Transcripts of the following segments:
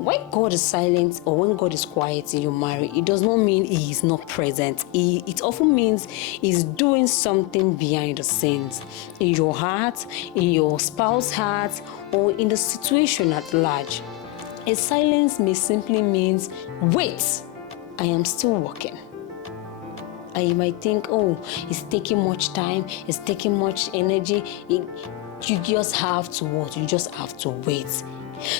When God is silent or when God is quiet in your marriage, it does not mean He is not present. It often means He's doing something behind the scenes in your heart, in your spouse's heart, or in the situation at large. A silence may simply means, wait, I am still working. And you might think, oh, it's taking much time, it's taking much energy. You just have to what? You just have to wait.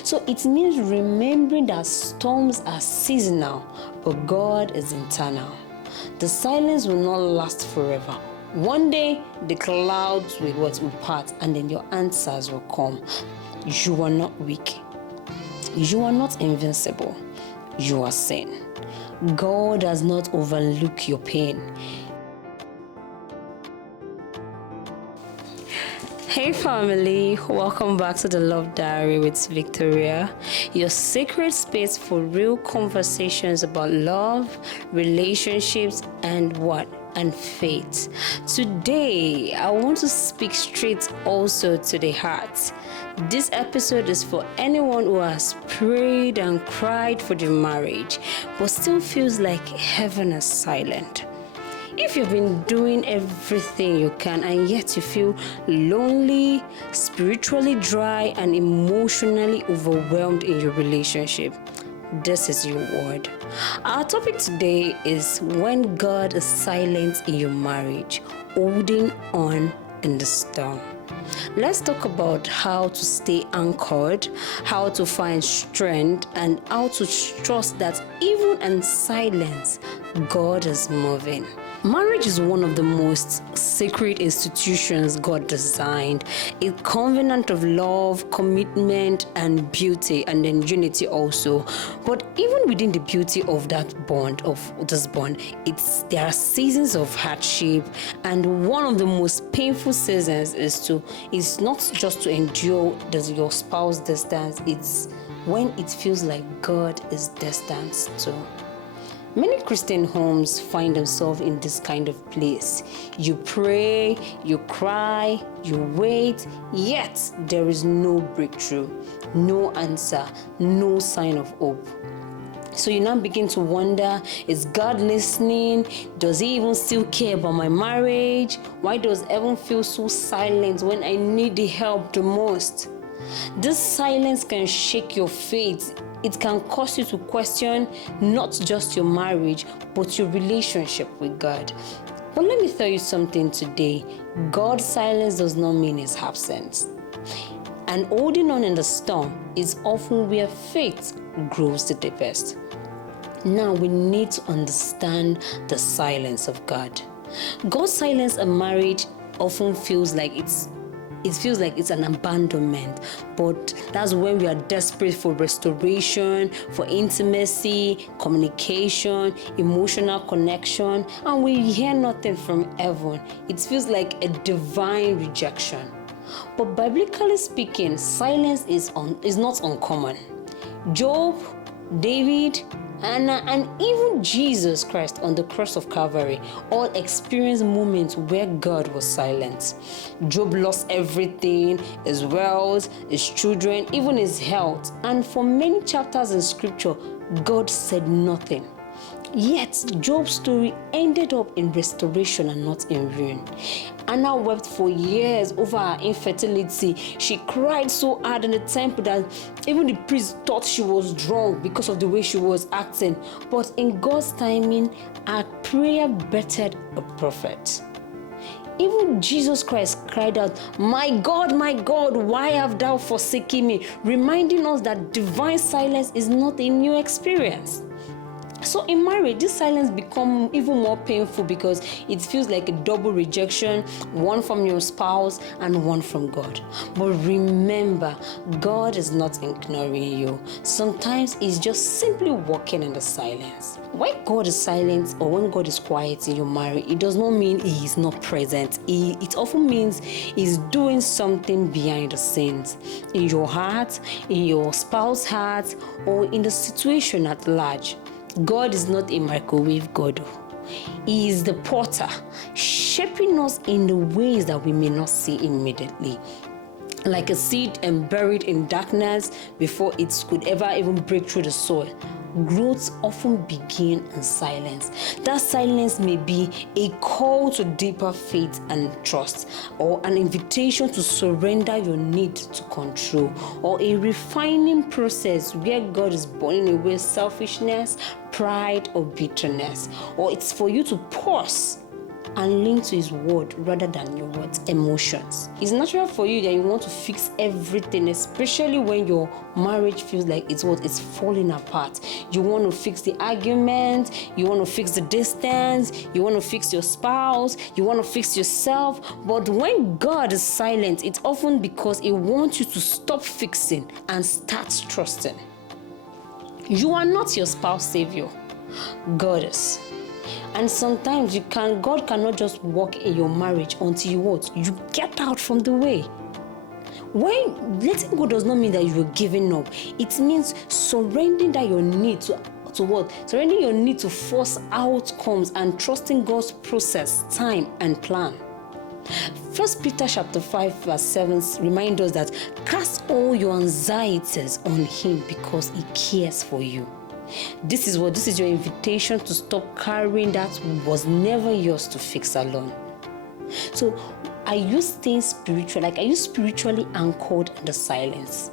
So it means remembering that storms are seasonal, but God is eternal. The silence will not last forever. One day, the clouds will part, and then your answers will come. You are not weak. You are not invincible. You are sane. God does not overlook your pain. Hey family, welcome back to the Love Diary with Victoria, your sacred space for real conversations about love, relationships, and faith. Today, I want to speak straight also to the heart. This episode is for anyone who has prayed and cried for their marriage, but still feels like heaven is silent. If you've been doing everything you can and yet you feel lonely, spiritually dry, and emotionally overwhelmed in your relationship, this is your word. Our topic today is when God is silent in your marriage, holding on in the storm. Let's talk about how to stay anchored, how to find strength, and how to trust that even in silence, God is moving. Marriage is one of the most sacred institutions God designed, a covenant of love, commitment, and beauty, and then unity also. But even within the beauty of this bond, there are seasons of hardship, and one of the most painful seasons is not just to endure your spouse distance, it's when it feels like God is distant too. Many Christian homes find themselves in this kind of place. You pray, you cry, you wait, yet there is no breakthrough, no answer, no sign of hope. So you now begin to wonder, is God listening? Does He even still care about my marriage? Why does heaven feel so silent when I need the help the most? This silence can shake your faith. It can cause you to question not just your marriage, but your relationship with God. But let me tell you something today. God's silence does not mean His absence. And holding on in the storm is often where faith grows the deepest. Now we need to understand the silence of God. God's silence in marriage often feels like it's an abandonment, but that's when we are desperate for restoration, for intimacy, communication, emotional connection, and we hear nothing from heaven. It feels like a divine rejection. But biblically speaking, silence is not uncommon. Job, David, Anna, and even Jesus Christ on the cross of Calvary all experienced moments where God was silent. Job lost everything, his wealth, his children, even his health. And for many chapters in scripture, God said nothing. Yet, Job's story ended up in restoration and not in ruin. Anna wept for years over her infertility. She cried so hard in the temple that even the priest thought she was drunk because of the way she was acting. But in God's timing, her prayer bettered a prophet. Even Jesus Christ cried out, my God, why have thou forsaken me?" reminding us that divine silence is not a new experience. So in marriage, this silence becomes even more painful because it feels like a double rejection, one from your spouse and one from God. But remember, God is not ignoring you. Sometimes He's just simply walking in the silence. When God is silent or when God is quiet in your marriage, it does not mean He is not present. It often means He's doing something behind the scenes in your heart, in your spouse's heart, or in the situation at large. God is not a microwave God. He is the potter, shaping us in the ways that we may not see immediately. like a seed and buried in darkness before it could ever even break through the soil. Growth often begins in silence. That silence may be a call to deeper faith and trust, or an invitation to surrender your need to control, or a refining process where God is burning away selfishness, pride, or bitterness. Or it's for you to pause and link to his word rather than your words, emotions. It's natural for you that you want to fix everything, especially when your marriage feels like it's falling apart. You want to fix the argument, you want to fix the distance, you want to fix your spouse, you want to fix yourself. But when God is silent, it's often because he wants you to stop fixing and start trusting. You are not your spouse's savior. God is. And sometimes God cannot just walk in your marriage until you get out from the way. When letting go does not mean that you are giving up. It means surrendering that your need to what? Surrendering your need to force outcomes and trusting God's process, time, and plan. 1 Peter chapter 5 verse 7 reminds us that cast all your anxieties on him because he cares for you. This is your invitation to stop carrying that was never yours to fix alone. So, are you staying spiritual? Are you spiritually anchored in the silence?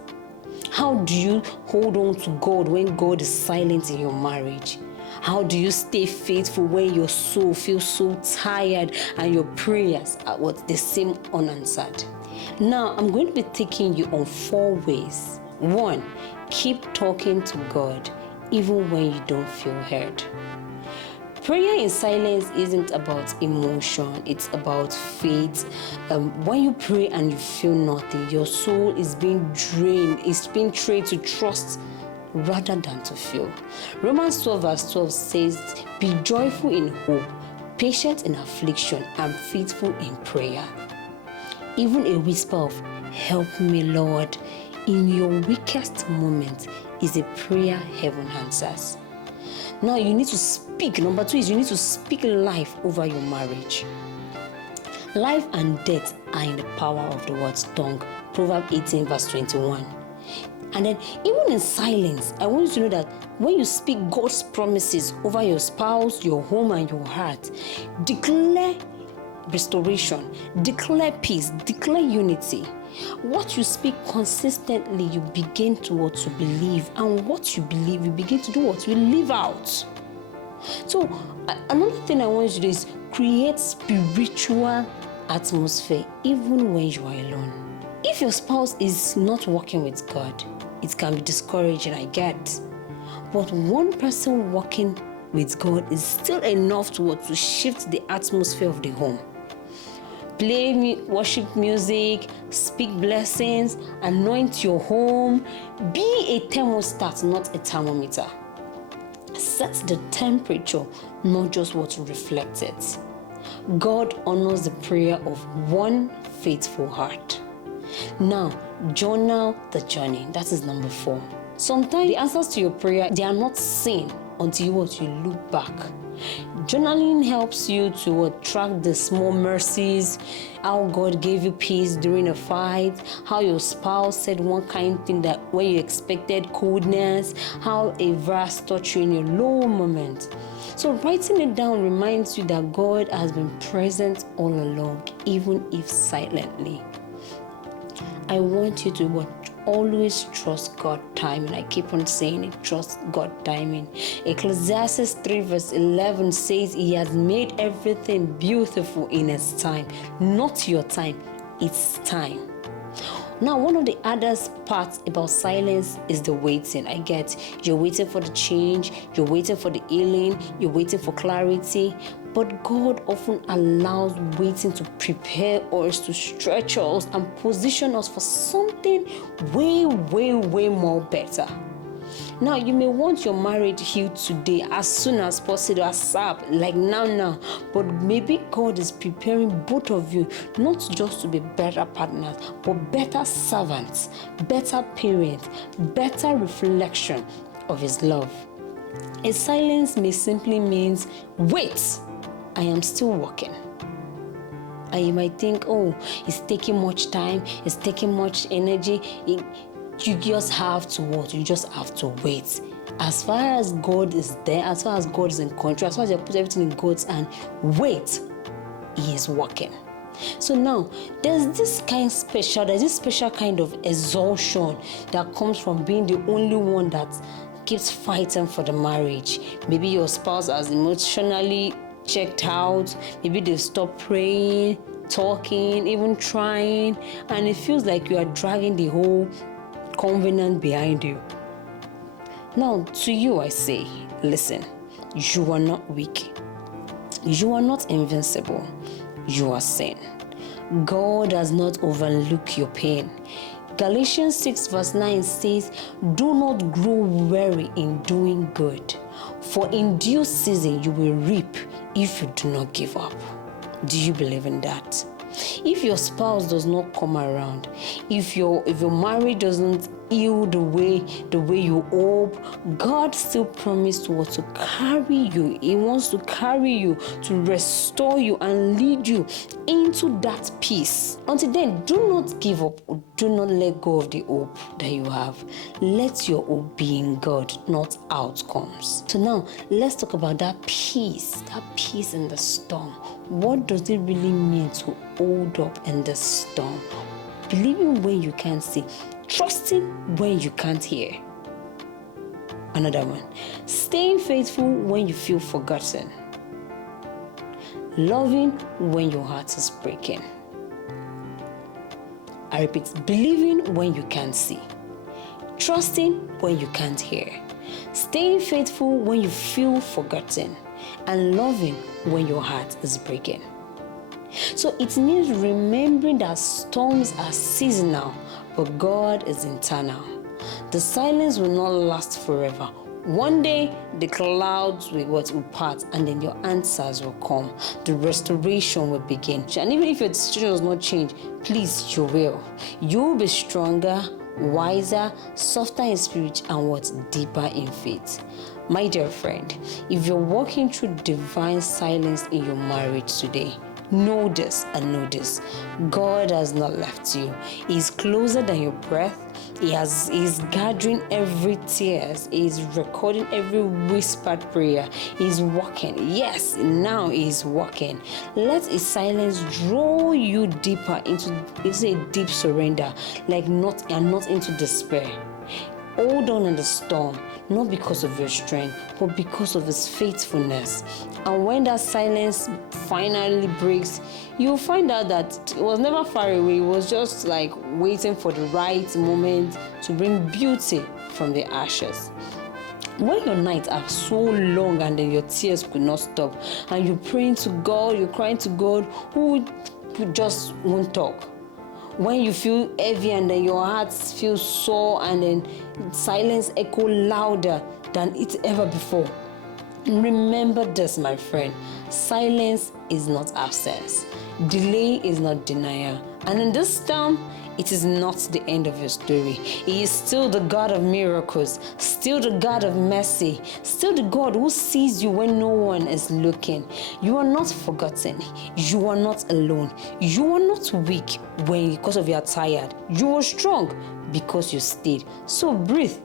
How do you hold on to God when God is silent in your marriage? How do you stay faithful when your soul feels so tired and your prayers are they seem unanswered? Now, I'm going to be taking you on 4 ways. 1, keep talking to God even when you don't feel heard. Prayer in silence isn't about emotion, it's about faith. When you pray and you feel nothing, your soul is being drained, it's being trained to trust rather than to feel. Romans 12 verse 12 says, be joyful in hope, patient in affliction, and faithful in prayer. Even a whisper of, help me Lord, in your weakest moment is a prayer heaven answers. Now you need to speak. Number 2 is you need to speak life over your marriage. Life and death are in the power of the word's tongue. Proverbs 18 verse 21. And then even in silence, I want you to know that when you speak God's promises over your spouse, your home, and your heart, declare restoration, declare peace, declare unity. What you speak consistently, you begin to believe, and what you believe, you begin to do you live out. So another thing I want you to do is create spiritual atmosphere even when you are alone. If your spouse is not working with God, it can be discouraging, I get. But one person working with God is still enough to shift the atmosphere of the home. Play worship music, speak blessings, anoint your home. Be a thermostat, not a thermometer. Set the temperature, not just what reflects it. God honors the prayer of one faithful heart. Now, journal the journey. That is number 4. Sometimes the answers to your prayer, they are not seen until you look back. Journaling helps you to track the small mercies, how God gave you peace during a fight, how your spouse said one kind thing that when you expected coldness, how a verse touched you in your low moment. So writing it down reminds you that God has been present all along, even if silently. I want you to always trust God timing. I keep on saying it, trust God timing. Ecclesiastes 3 verse 11 says he has made everything beautiful in his time. Not your time, it's time. Now, one of the hardest parts about silence is the waiting. I get you're waiting for the change, you're waiting for the healing, you're waiting for clarity. But God often allows waiting to prepare us, to stretch us, and position us for something way, way, way more better. Now, you may want your marriage healed today, as soon as possible, ASAP, like now. But maybe God is preparing both of you not just to be better partners, but better servants, better parents, better reflection of his love. A silence may simply mean, wait, I am still working. And you might think, oh, it's taking much time, it's taking much energy. You just have to what? You just have to wait. As far as God is there, as far as God is in control, as far as you put everything in God's hand, wait. He is working. So now, there's this special kind of exhaustion that comes from being the only one that keeps fighting for the marriage. Maybe your spouse has emotionally checked out, maybe they've stopped praying, talking, even trying, and it feels like you are dragging the whole covenant behind you. Now, to you I say, listen, you are not weak. You are not invincible. You are sane. God does not overlook your pain. Galatians 6 verse 9 says, do not grow weary in doing good, for in due season you will reap if you do not give up. Do you believe in that? If your spouse does not come around, if your marriage doesn't heal the way you hope, God still promised to carry you. He wants to carry you, to restore you and lead you into that peace. Until then, do not give up. Do not let go of the hope that you have. Let your hope be in God, not outcomes. So now, let's talk about that peace in the storm. What does it really mean to hold up in the storm? Believing when you can't see, trusting when you can't hear. Another one, staying faithful when you feel forgotten. Loving when your heart is breaking. I repeat, believing when you can't see, trusting when you can't hear, staying faithful when you feel forgotten, and loving when your heart is breaking. So it means remembering that storms are seasonal, but God is eternal. The silence will not last forever. One day, the clouds will part, and then your answers will come. The restoration will begin. And even if your situation does not change, please, you will. You will be stronger, wiser, softer in spirit, and deeper in faith. My dear friend, if you're walking through divine silence in your marriage today, know this and know this. God has not left you. He's closer than your breath. He's gathering every tears. He's recording every whispered prayer. He's walking. Yes, now he's walking. Let his silence draw you deeper into a deep surrender, not into despair. Hold on in the storm, not because of your strength, but because of his faithfulness. And when that silence finally breaks, you'll find out that it was never far away. It was just waiting for the right moment to bring beauty from the ashes. When your nights are so long and then your tears could not stop, and you're praying to God, you're crying to God, who just won't talk. When you feel heavy and then your heart feels sore and then silence echo louder than it ever before. Remember this, my friend. Silence is not absence. Delay is not denial. And in this time, it is not the end of your story. He is still the God of miracles, still the God of mercy, still the God who sees you when no one is looking. You are not forgotten. You are not alone. You are not weak because of you are tired. You are strong because you stayed. So breathe,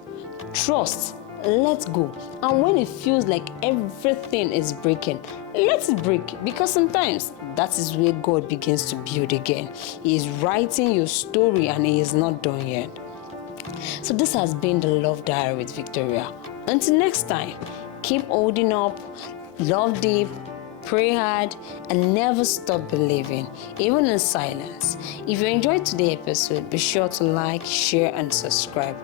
trust, let go. And when it feels like everything is breaking, let it break, because sometimes that is where God begins to build again. He is writing your story and he is not done yet. So this has been the Love Diary with Victoria. Until next time, keep holding up, love deep, pray hard, and never stop believing, even in silence. If you enjoyed today's episode, be sure to like, share, and subscribe.